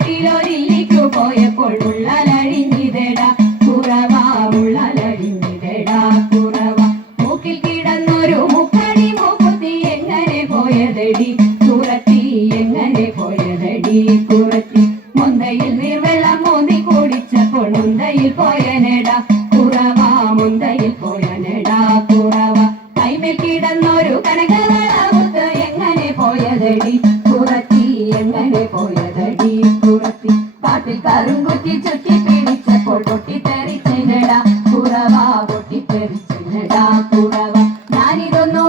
കാട്ടിലൊരില്ലിക്കു പോയപ്പോൾ ഉള്ളലഴിഞ്ഞിതേടാ കുറവ ഉള്ളലഴിഞ്ഞിതേടാ കുറവ മൂക്കിൽ കിടന്നൊരു മുക്കടി മൂക്കുത്തി എങ്ങനെ പോയതടി കുറത്തി എങ്ങനെ പോയതടി കുറത്തി മുന്തയിൽ നീർവെള്ളം മോന്തി കുടിച്ചപ്പോൾ മുന്തയിൽ പോയനെടാ കുറവ മുന്തയിൽ പോയനെടാ കുറവ കൈമേൽ കിടന്നൊരു കനകവളമുത്ത് എങ്ങനെ പോയതടി കുറത്തി എങ്ങനെ പോയതടി കുറത്തി കാട്ടിൽ കറുങ്കുത്തി ചുറ്റി പിടിച്ചപ്പോൾ പൊട്ടിത്തെറിച്ചെടാ കുറവ പൊട്ടിത്തെറിച്ചെടാ കുറവ ഞാനിതൊന്നും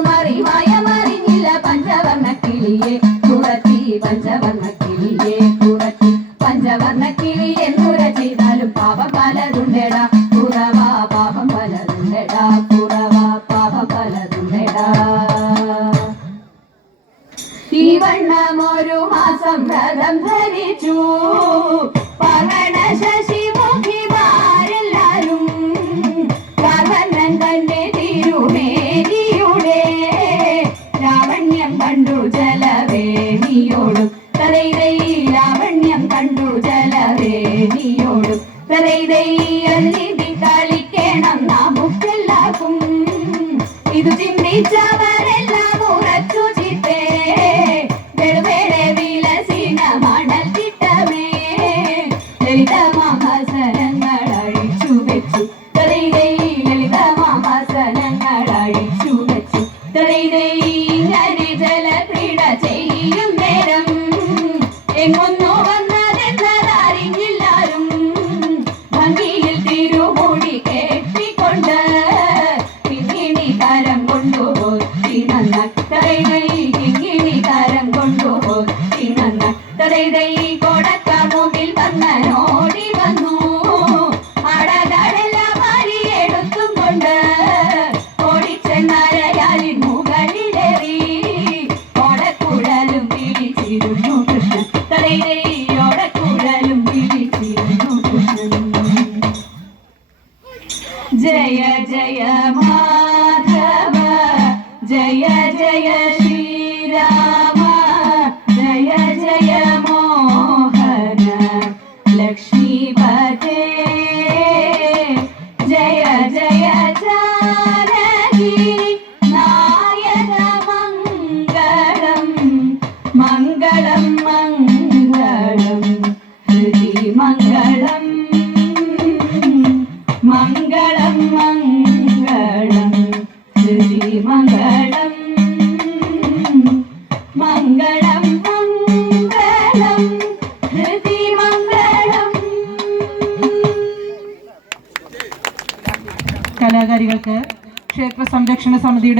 മറിഞ്ഞില്ല പഞ്ചവർണ്ണ കിളിയെ കുറത്തി പഞ്ചവർണ്ണ കിളിയെ കുറത്തി പഞ്ചവർണ്ണ കിളി എന്നുര ചെയ്താലും പാപം പലതുണ്ടെടാ കുറവ പാപം പലതുണ്ടെടാ കുറവ പാപം പലതുണ്ടെടാ ഈ വണ്ണമൊരു മാസം വ്രതം ധരിച്ചു പവന ശശിമുഖിമാരെല്ലാരും കാർവണ്ണൻ തന്റെ തിരുമേനിയുടെ ലാവണ്യം കണ്ടു ജലവേണിയോടും തലൈതൈ ലാവണ്യം കണ്ടു ജലവേണിയോടും തലൈതൈ അല്ലിതി കളിക്കണം നമുക്കെല്ലാവർക്കും ഇത് ചിന്തിച്ചവരെല്ലാം ഉറച്ചു ചിത്തേ വെളുവേടെ വിലസിന മണൽ ചിട്ടമേ ലളിത മഹാസനങ്ങൾ അഴിച്ചു വെച്ചു തലൈതൈ ലളിത മഹാസനങ്ങൾ അഴിച്ചു വെച്ചു തലൈതൈ ഇങ്ങനെ ജലക്രീഡ ചെയ്യും നേരം എങ്ങൊന്നു വന്നതെന്നതറിഞ്ഞില്ലാരും ഭംഗിയിൽ തിരുമുടി കെട്ടിക്കൊണ്ട് കിങ്ങിണി കരം കൊണ്ടുപോയി തലൈതൈ കിങ്ങിണി കരം കൊണ്ടുപോയി തലൈതൈ കൊടക്ക മുമ്പിൽ വന്നോടി വന്നു അടകളെല്ലാം മാറിയെടുത്തും കൊണ്ട് ഓടിച്ചെന്നരയാലിൻ മുകളിലേറി ഓടക്കുഴലും വിളിച്ചിരുന്നു കൃഷ്ണൻ തലൈതൈ ഓടക്കുഴലും വിളിച്ചിരുന്നു കൃഷ്ണൻ ജയ ജയ മാധവ ജയ ജയ ശ്രീരാമ ജയ ജയ മോഹന ലക്ഷ്മീപതേ ജയ ജയ ജാനകി നായക മംഗളം മംഗളം മംഗളം ഹൃദി മംഗളം മംഗളം മംഗളം ഹൃദി മംഗളം മംഗളം മംഗളം ഹൃദി മംഗളം. കലാകാരികൾക്ക് ക്ഷേത്ര സംരക്ഷണ സമിതിയുടെ